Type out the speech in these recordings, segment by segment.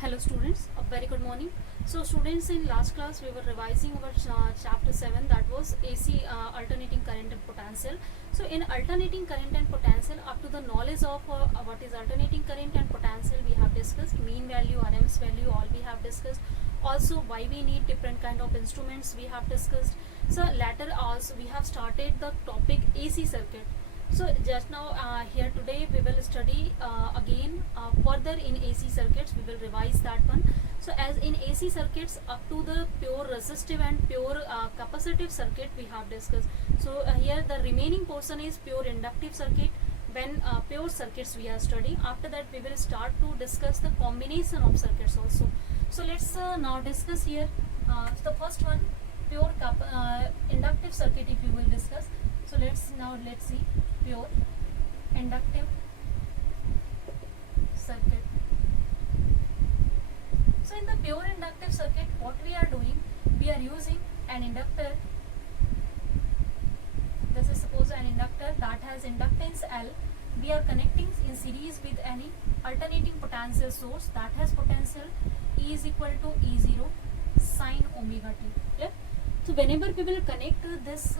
Hello students, a very good morning. So students, in last class we were revising our chapter 7, that was AC, alternating current and potential. So in alternating current and potential, up to the knowledge of what is alternating current and potential we have discussed, mean value, RMS value, all we have discussed. Also why we need different kind of instruments we have discussed. So later also we have started the topic AC circuit. So just now here today we will study again further in AC circuits. We will revise that one. So as in AC circuits, up to the pure resistive and pure capacitive circuit we have discussed. So here the remaining portion is pure inductive circuit. When pure circuits we are studying, after that we will start to discuss the combination of circuits also. So let's now discuss here the first one, pure inductive circuit if you will discuss. So let's see pure inductive circuit. So in the pure inductive circuit, what we are doing, we are using an inductor. This is suppose an inductor that has inductance L. We are connecting in series with any alternating potential source that has potential E is equal to E0 sine omega t. Clear? So whenever we will connect this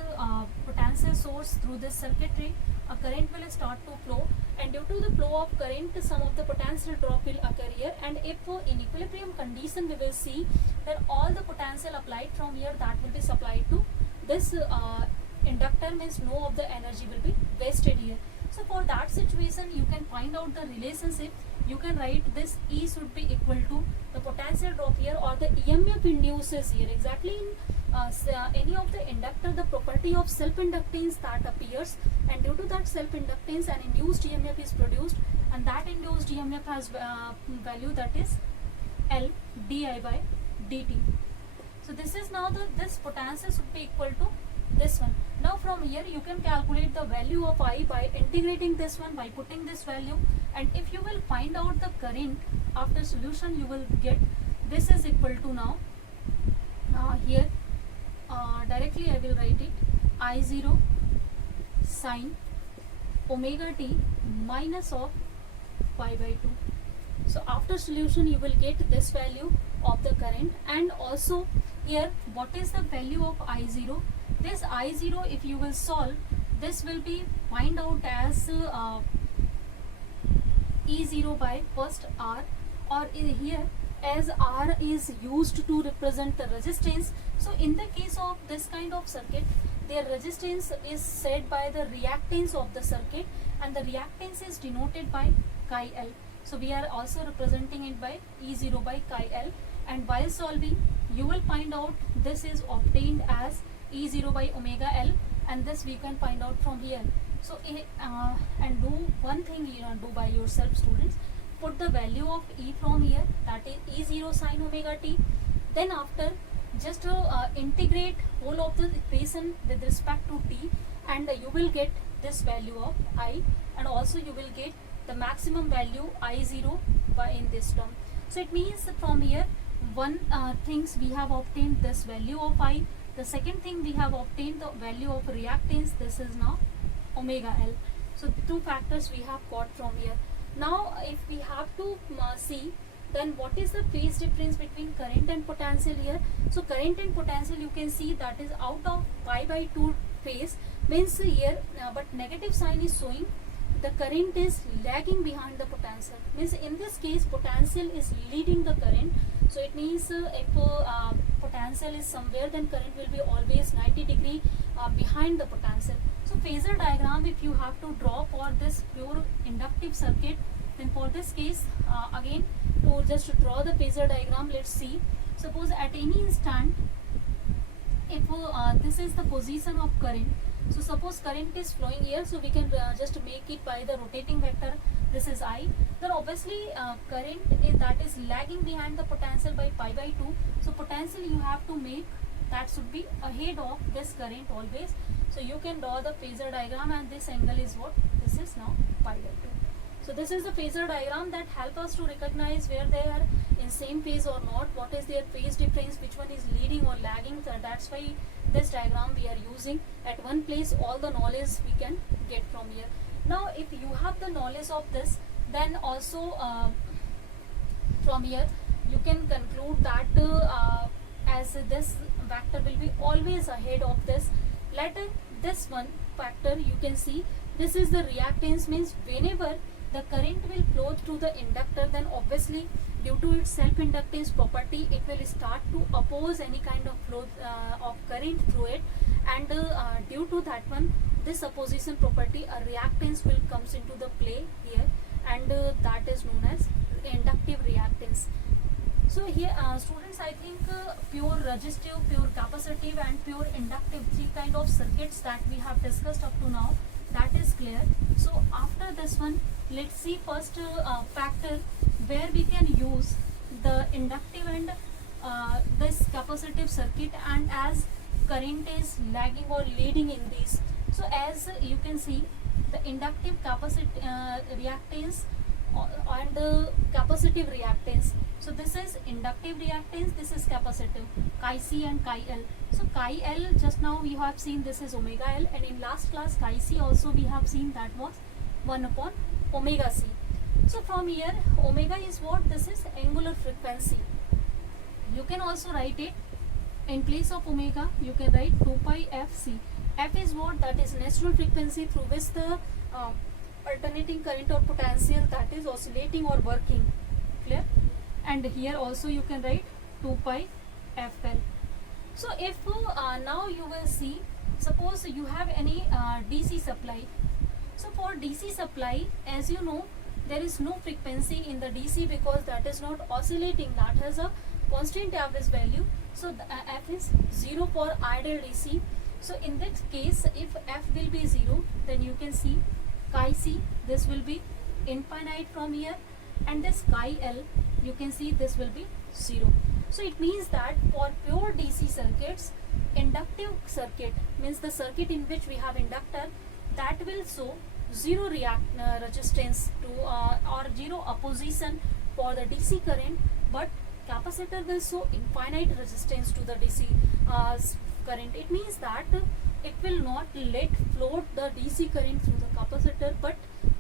potential source through this circuitry, a current will start to flow, and due to the flow of current, some of the potential drop will occur here. And if in equilibrium condition, we will see that all the potential applied from here, that will be supplied to this inductor, means no of the energy will be wasted here. So for that situation, you can find out the relationship. You can write this E should be equal to the potential drop here, or the EMF induces here. Exactly in any of the inductor, the property of self-inductance that appears, and due to that self-inductance an induced EMF is produced, and that induced EMF has value that is L di by dt. So this is now this potential should be equal to this one. Now from here you can calculate the value of I by integrating this one, by putting this value, and if you will find out the current after solution, you will get this is equal to now here directly I will write it I0 sine omega t minus of pi by 2. So after solution you will get this value of the current, and also here what is the value of I0. This I0, if you will solve, this will be find out as E0 by first R, or here as R is used to represent the resistance. So in the case of this kind of circuit, their resistance is said by the reactance of the circuit, and the reactance is denoted by chi L. So we are also representing it by E0 by chi L, and while solving you will find out this is obtained as E0 by omega L, and this we can find out from here. So and do one thing you do by yourself, students. Put the value of E from here, that is E0 sine omega t. Then after just integrate whole of the equation with respect to t, and you will get this value of I, and also you will get the maximum value I0 by in this term. So it means from here one things we have obtained this value of I. The second thing we have obtained the value of reactance, this is now omega L. So two factors we have got from here. Now if we have to see then what is the phase difference between current and potential here. So current and potential you can see that is out of pi by 2 phase, means here but negative sign is showing the current is lagging behind the potential, means in this case potential is leading the current. So it means if potential is somewhere, then current will be always 90 degree behind the potential. So phasor diagram if you have to draw for this pure inductive circuit, then for this case again to just draw the phasor diagram, let's see. Suppose at any instant, if this is the position of current, so suppose current is flowing here, so we can just make it by the rotating vector, this is I. Then obviously current that is lagging behind the potential by pi by 2, so potential you have to make that should be ahead of this current always. So you can draw the phasor diagram, and this angle is what, this is now pi by 2. So this is the phasor diagram that help us to recognize where they are in same phase or not, what is their phase difference, which one is leading or lagging. So that's why this diagram we are using. At one place all the knowledge we can get from here. Now if you have the knowledge of this, then also from here you can conclude that as this vector will be always ahead of this. Let this one factor, you can see this is the reactance, means whenever the current will flow through the inductor, then obviously due to its self-inductance property, it will start to oppose any kind of flow of current through it, and due to that one, this opposition property, a reactance will comes into the play here, and that is known as inductive reactance. So here students, I think pure resistive, pure capacitive and pure inductive, three kind of circuits that we have discussed up to now, that is clear. So after this one, let's see first factor where we can use the inductive and this capacitive circuit, and as current is lagging or leading in these. So as you can see, the inductive reactance and the capacitive reactance. So this is inductive reactance, this is capacitive, chi C and chi L. So chi L, just now we have seen this is omega L, and in last class chi C also we have seen that was 1 upon omega C. So from here, omega is what? This is angular frequency. You can also write it in place of omega, you can write 2 pi f c. F is what? That is natural frequency through which the alternating current or potential that is oscillating or working. Clear? And here also you can write 2 pi fl. So if now you will see, suppose you have any DC supply. So for DC supply, as you know, there is no frequency in the DC because that is not oscillating, that has a constant average value. So the f is 0 for ideal DC. So in this case, if f will be 0, then you can see chi C, this will be infinite from here, and this chi L, you can see this will be 0. So it means that for pure DC circuits, inductive circuit means the circuit in which we have inductor, that will show 0 resistance to or 0 opposition for the DC current, but capacitor will show infinite resistance to the DC current. It means that it will not let flow the DC current through the capacitor, but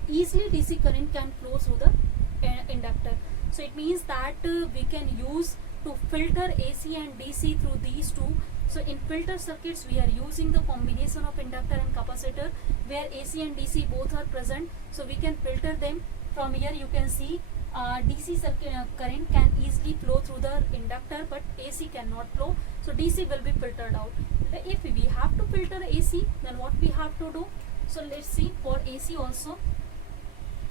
easily DC current can flow through the inductor. So it means that we can use to filter AC and DC through these two. So in filter circuits, we are using the combination of inductor and capacitor where AC and DC both are present. So we can filter them. From here you can see DC circuit current can easily flow through the inductor, but AC cannot flow. So DC will be filtered out. If we have to filter AC, then what we have to do? So let's see for AC also.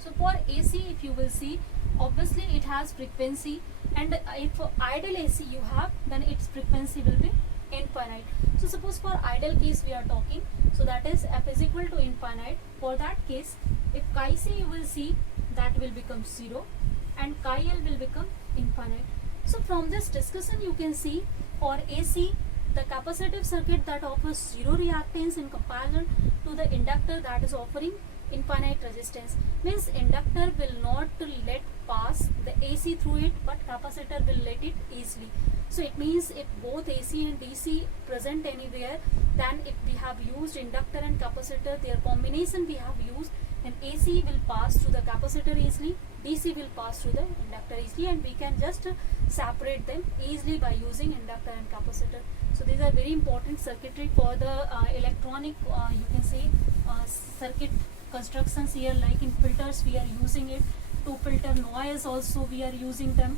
So for AC, if you will see, obviously it has frequency, and if ideal AC you have, then its frequency will be infinite. So suppose for ideal case we are talking, so that is f is equal to infinite. For that case, if chi C you will see, that will become 0 and chi L will become infinite. So from this discussion you can see for AC, the capacitive circuit that offers 0 reactance in comparison to the inductor that is offering infinite resistance, means inductor will not let pass the AC through it, but capacitor will let it easily. So it means if both AC and DC present anywhere, then if we have used inductor and capacitor, their combination we have used, and AC will pass through the capacitor easily, DC will pass through the inductor easily, and we can just separate them easily by using inductor and capacitor. So these are very important circuitry for the electronic, you can say circuit constructions here, like in filters we are using it to filter noise, also we are using them.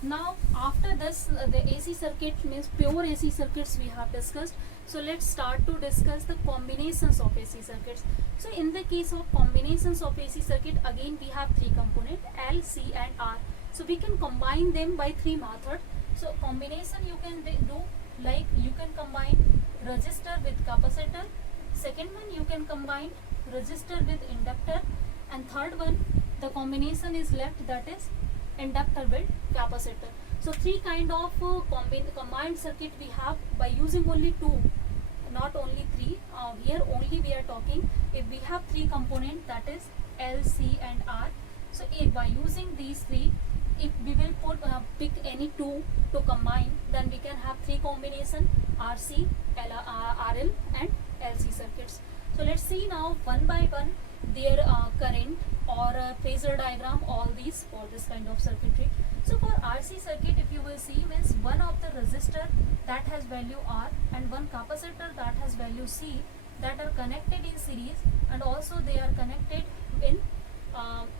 Now after this, the AC circuit means pure AC circuits we have discussed. So let's start to discuss the combinations of AC circuits. So in the case of combinations of AC circuit, again we have three components, L, C and R. So we can combine them by three methods. So combination you can do, like you can combine resistor with capacitor. Second one, you can combine resistor with inductor, and third one, the combination is left, that is inductor with capacitor. So three kind of combined circuit we have by using only two, not only three. Here only we are talking if we have three components, that is L, C and R. So by using these three, if we will pick any two to combine, then we can have three combination, RC, RL and LC circuits. So let's see now one by one their current or phasor diagram all these for this kind of circuitry. So for RC circuit, if you will see, means one of the resistor that has value R and one capacitor that has value C that are connected in series, and also they are connected in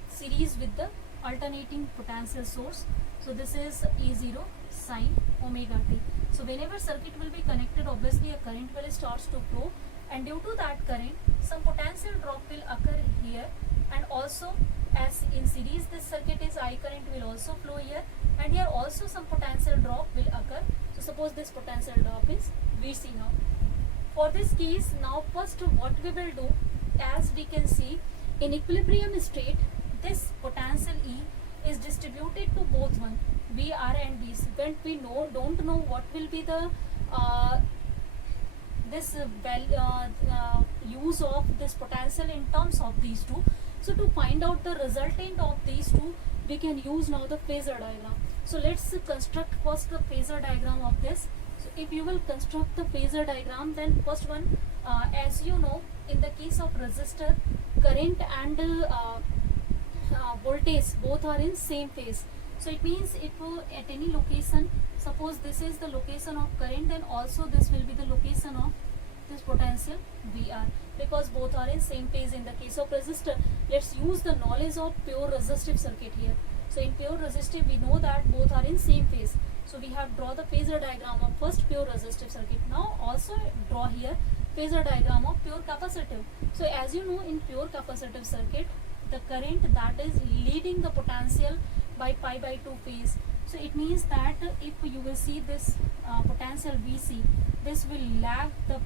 series with the alternating potential source. So this is E0 sine omega t. So whenever circuit will be connected, obviously a current will starts to flow, and due to that current some potential drop will occur here, and also as in series this circuit is, I current will also flow here, and here also some potential drop will occur. So suppose this potential drop is Vc now. For this case, now first what we will do, as we can see in equilibrium state, this potential E is distributed to both one VR and Vc. When we don't know what will be the use of this potential in terms of these two. So to find out the resultant of these two, we can use now the phasor diagram. So let's construct first the phasor diagram of this. So if you will construct the phasor diagram, then first one, as you know, in the case of resistor, current and voltage both are in same phase. So it means if at any location, suppose this is the location of current, then also this will be the location of this potential VR, because both are in same phase. In the case of resistor, let's use the knowledge of pure resistive circuit here. So in pure resistive, we know that both are in same phase. So we have draw the phasor diagram of first pure resistive circuit. Now also draw here phasor diagram of pure capacitive. So as you know, in pure capacitive circuit, the current that is leading the potential by pi by 2 phase. So it means that if you will see this potential Vc, this will lag the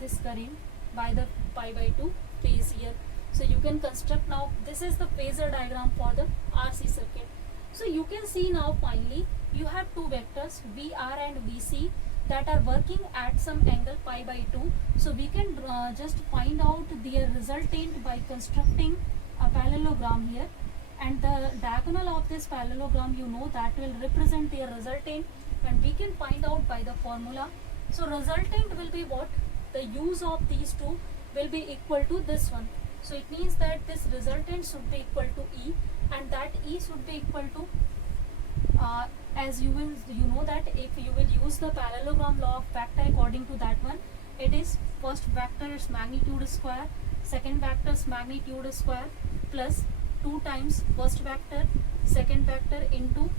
this current by the pi by 2 phase here. So you can construct now, this is the phasor diagram for the RC circuit. So you can see now finally you have two vectors VR and Vc that are working at some angle pi by 2. So we can just find out their resultant by constructing a parallelogram here, and the diagonal of this parallelogram, you know, that will represent their resultant, and we can find out by the formula. So resultant will be what? The use of these two will be equal to this one. So it means that this resultant should be equal to E, and that E should be equal to as you know that if you will use the parallelogram law of vector, according to that one, it is first vector is magnitude square, second vector is magnitude square, plus 2 times first vector, second vector into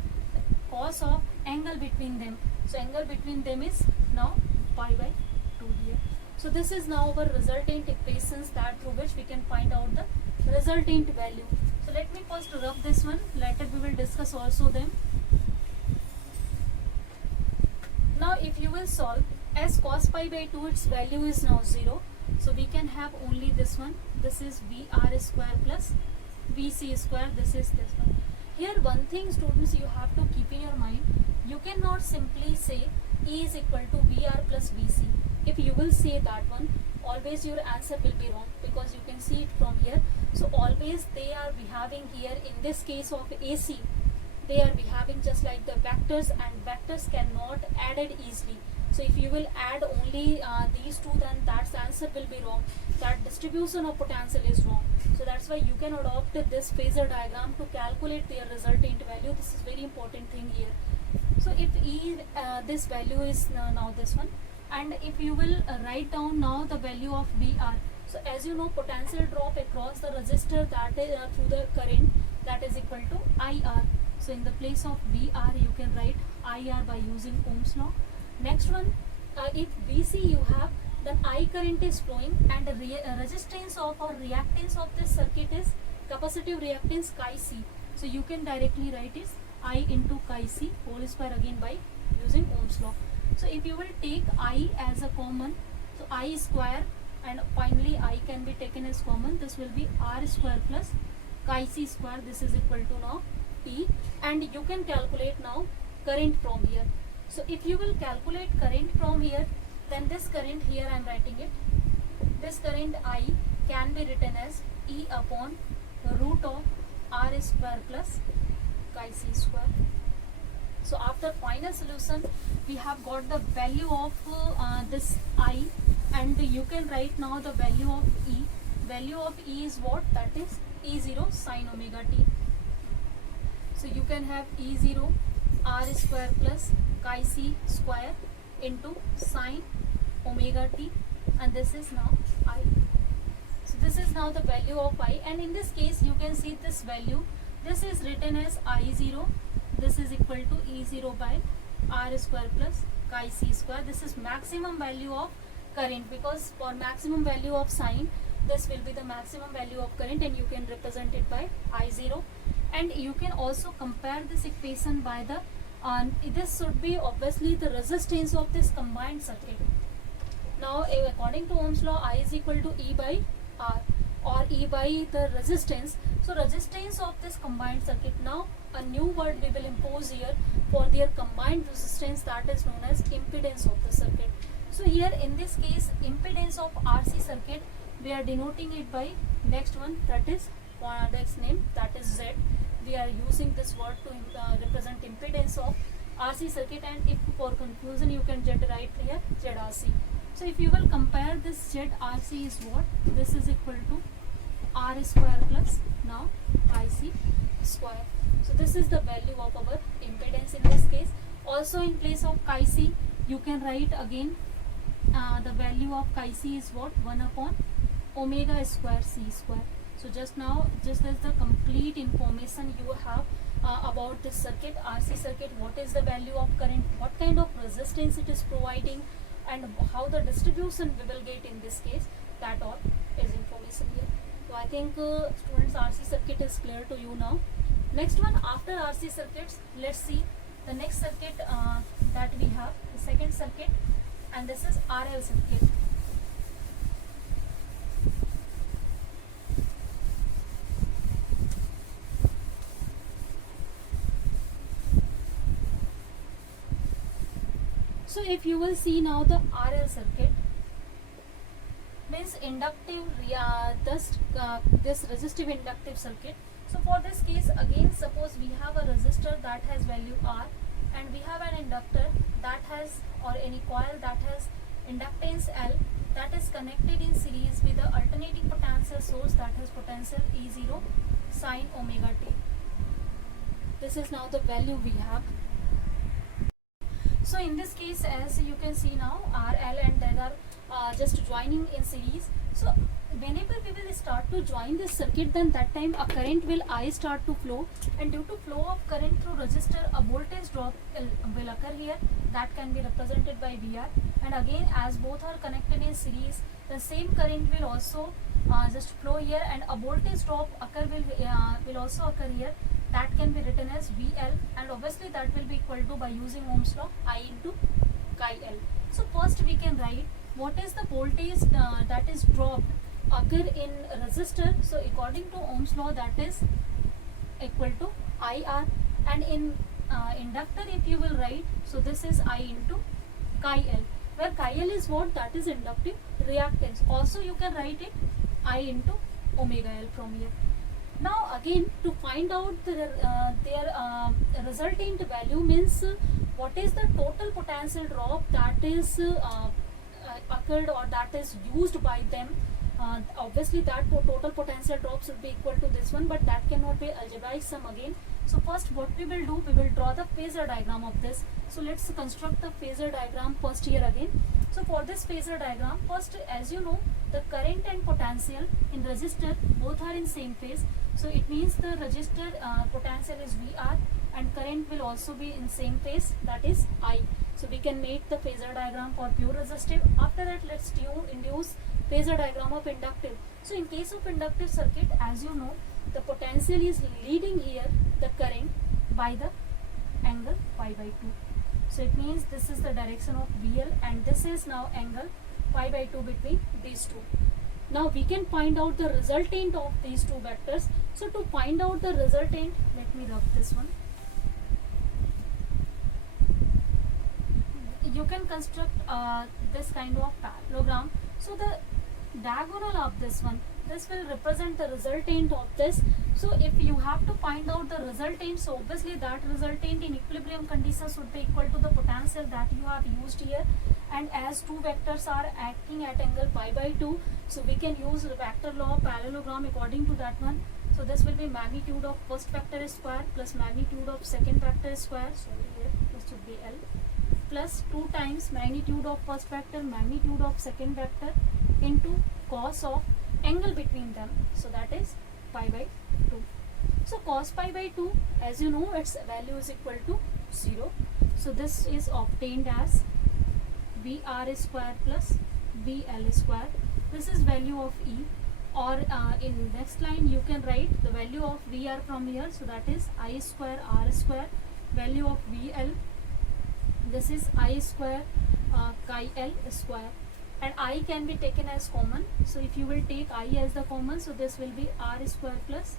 cos of angle between them. So angle between them is now pi by 2 here. So this is now our resultant equations, that through which we can find out the resultant value. So let me first rub this one, later we will discuss also them. Now if you will solve, as cos pi by 2 its value is now 0, so we can have only this one. This is VR square plus Vc square. This is this one. Here one thing, students, you have to keep in your mind, you cannot simply say E is equal to VR plus Vc. If you will say that one, always your answer will be wrong, because you can see it from here. So always they are behaving here, in this case of AC, they are behaving just like the vectors, and vectors cannot added easily. So if you will add only these two, then that answer will be wrong. That distribution of potential is wrong. So that's why you can adopt this phasor diagram to calculate their resultant value. This is very important thing here. So if E, this value is now this one, and if you will write down now the value of VR. So as you know, potential drop across the resistor, that is through the current, that is equal to IR. So in the place of VR, you can write IR by using Ohm's law. Next one, if Vc you have, then I current is flowing, and the resistance of or reactance of this circuit is capacitive reactance chi C. So you can directly write is I into chi C whole square, again by using Ohm's law. So if you will take I as a common, so I square, and finally I can be taken as common, this will be R square plus chi C square. This is equal to now T, and you can calculate now current from here. So if you will calculate current from here, then this current here I am writing it, this current I can be written as E upon root of R square plus chi C square. So after final solution, we have got the value of this I, and you can write now the value of E. Value of E is what? That is E0 sine omega t. So you can have E0 r square plus chi c square into sine omega t, and this is now I. So this is now the value of I, and in this case you can see this value, this is written as I0, this is equal to E0 by r square plus chi c square. This is maximum value of current, because for maximum value of sine this will be the maximum value of current, and you can represent it by I0. And you can also compare this equation by the this should be obviously the resistance of this combined circuit. Now according to Ohm's law, I is equal to E by R, or E by the resistance. So resistance of this combined circuit. Now a new word we will impose here for their combined resistance, that is known as impedance of the circuit. So here in this case, impedance of RC circuit, we are denoting it by next one, that is next name, that is Z. We are using this word to represent impedance of RC circuit, and if for confusion you can just write here ZRC. So if you will compare this ZRC is what? This is equal to R square plus now IC square. So this is the value of our impedance in this case. Also in place of chi c, you can write again the value of chi c is what? 1 upon omega square c square. So just now, just as the complete information you have about this circuit, RC circuit, what is the value of current, what kind of resistance it is providing, and how the distribution we will get in this case, that all is information here. So I think students, RC circuit is clear to you now. Next one, after RC circuits, let's see the next circuit that we have, the second circuit, and this is RL circuit. So if you will see now the RL circuit, means inductive, this resistive inductive circuit. So for this case, again suppose we have a resistor that has value R, and we have an inductor that has, or any coil that has inductance L, that is connected in series with the alternating potential source that has potential E0 sine omega t. This is now the value we have. So in this case, as you can see now, RL and there are just joining in series. So whenever we will start to join this circuit, then that time a current will I start to flow, and due to flow of current through resistor, a voltage drop will occur here, that can be represented by VR. And again, as both are connected in series, the same current will also just flow here, and a voltage drop will also occur here, that can be written as VL, and obviously that will be equal to, by using Ohm's law, I into chi L. So first we can write what is the voltage that is dropped occur in resistor. So according to Ohm's law, that is equal to IR, and in inductor if you will write, so this is I into chi L, where chi L is what? That is inductive reactance. Also you can write it I into omega L from here. Now again, to find out their resultant value, means what is the total potential drop that is occurred, or that is used by them. Obviously that total potential drop should be equal to this one, but that cannot be algebraic sum again. So first what we will do, we will draw the phasor diagram of this. So let's construct the phasor diagram first here again. So for this phasor diagram, first, as you know, the current and potential in resistor both are in same phase. So it means the resistor potential is VR, and current will also be in same phase, that is I. So we can make the phasor diagram for pure resistive. After that, let's induce phasor diagram of inductive. So in case of inductive circuit, as you know, the potential is leading here the current by the angle pi by 2. So it means this is the direction of VL, and this is now angle pi by 2 between these two. Now we can find out the resultant of these two vectors. So to find out the resultant, let me rub this one. You can construct this kind of parallelogram. So the diagonal of this one, this will represent the resultant of this. So if you have to find out the resultant, so obviously that resultant in equilibrium conditions should be equal to the potential that you have used here. And as two vectors are acting at angle pi by 2, so we can use the vector law of parallelogram according to that one. So this will be magnitude of first vector square plus magnitude of second vector square, sorry here this should be L, plus 2 times magnitude of first vector, magnitude of second vector into cos of angle between them, so that is pi by 2. So cos pi by 2, as you know, its value is equal to 0. So this is obtained as VR square plus VL square. This is value of E, or in next line you can write the value of VR from here, so that is I square R square, value of VL, this is I square chi L square, and I can be taken as common. So if you will take I as the common, so this will be R square plus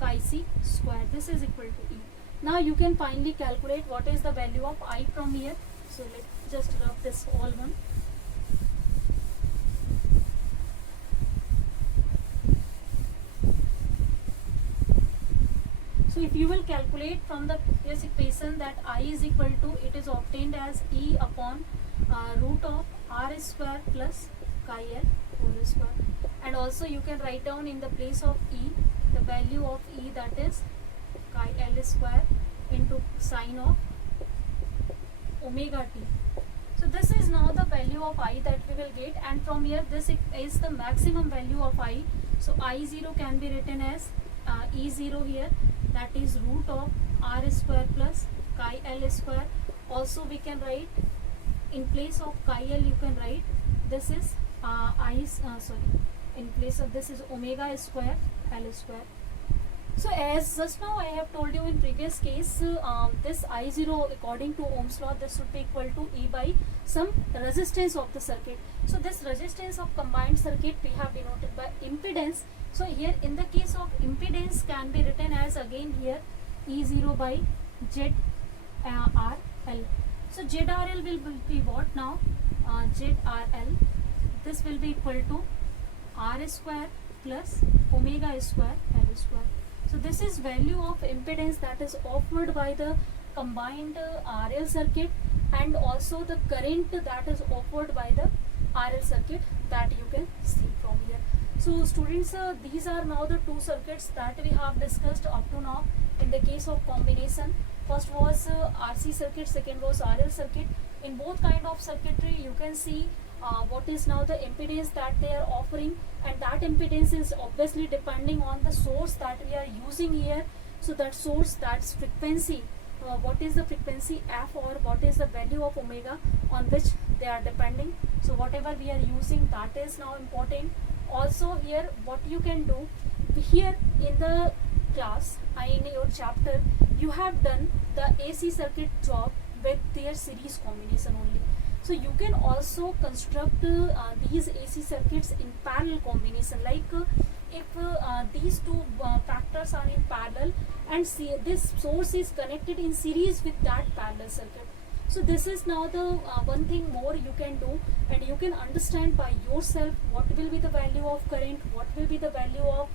chi C square. This is equal to E. Now you can finally calculate what is the value of I from here. So let's just rub this all one. So if you will calculate from the previous equation that I is equal to, it is obtained as E upon root of R square plus chi L whole square, and also you can write down in the place of E the value of E, that is chi L square into sine of omega t. So this is now the value of I that we will get, and from here this is the maximum value of I. So I0 can be written as E0 here, that is root of R square plus chi L square. Also we can write in place of chi L, you can write this is in place of this is omega square L square. So as just now I have told you in previous case, this I0 according to Ohm's law, this should be equal to E by some resistance of the circuit. So this resistance of combined circuit we have denoted by impedance. So here in the case of impedance can be written as again here E0 by ZRL. So ZRL will be what now? ZRL. This will be equal to R square plus omega square L square. So this is value of impedance that is offered by the combined RL circuit, and also the current that is offered by the RL circuit that you can see from here. So students, these are now the two circuits that we have discussed up to now in the case of combination. First was RC circuit, second was RL circuit. In both kind of circuitry you can see what is now the impedance that they are offering, and that impedance is obviously depending on the source that we are using here. So that source, that's frequency, what is the frequency f, or what is the value of omega on which they are depending. So whatever we are using, that is now important. Also here what you can do, here in the class, in your chapter, you have done the AC circuit job with their series combination only. So you can also construct these AC circuits in parallel combination, like if these two factors are in parallel and this source is connected in series with that parallel circuit. So this is now the one thing more you can do, and you can understand by yourself what will be the value of current, what will be the value of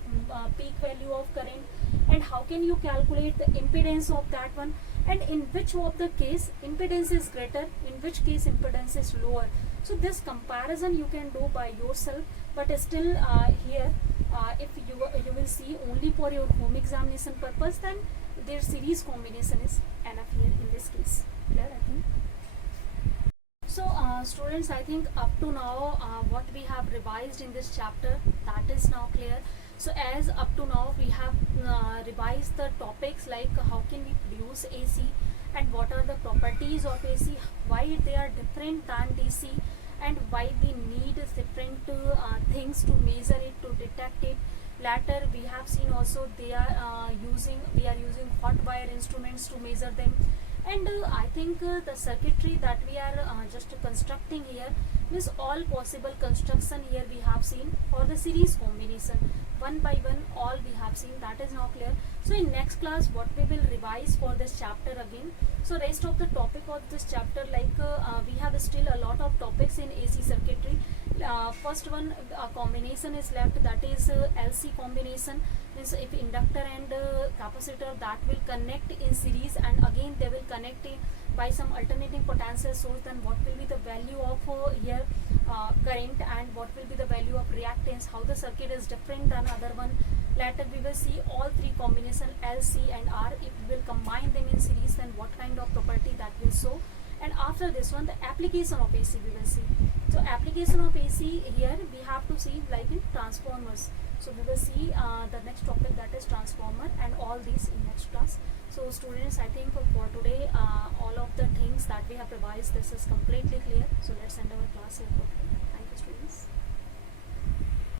peak value of current, and how can you calculate the impedance of that one, and in which of the case impedance is greater, in which case impedance is lower. So this comparison you can do by yourself, but still here if you will see only for your home examination purpose, then their series combination is enough here in this case. Clear, I think. So students, I think up to now what we have revised in this chapter, that is now clear. So as up to now we have revised the topics like how can we produce AC, and what are the properties of AC, why they are different than DC, and why we need different things to measure it, to detect it. Later we have seen also we are using hot wire instruments to measure them. And I think the circuitry that we are just constructing here is all possible construction here we have seen for the series combination. One by one all we have seen, that is now clear. So in next class what we will revise for this chapter again. So rest of the topic of this chapter, like we have still a lot of topics in AC circuitry. First one combination is left, that is LC combination. Means if inductor and capacitor that will connect in series, and again they will connect by some alternating potential source, then what will be the value of here current, and what will be the value of reactance, how the circuit is different than other one, Later we will see all three combination L, C and R. If we will combine them in series, then what kind of property that will show. And after this one, the application of AC we will see. So application of AC, here we have to see like in transformers. So we will see the next topic, that is transformer, and all these in next class. So students, I think for today all of the things that we have revised, this is completely clear. So let's end our class here for today. Thank you students.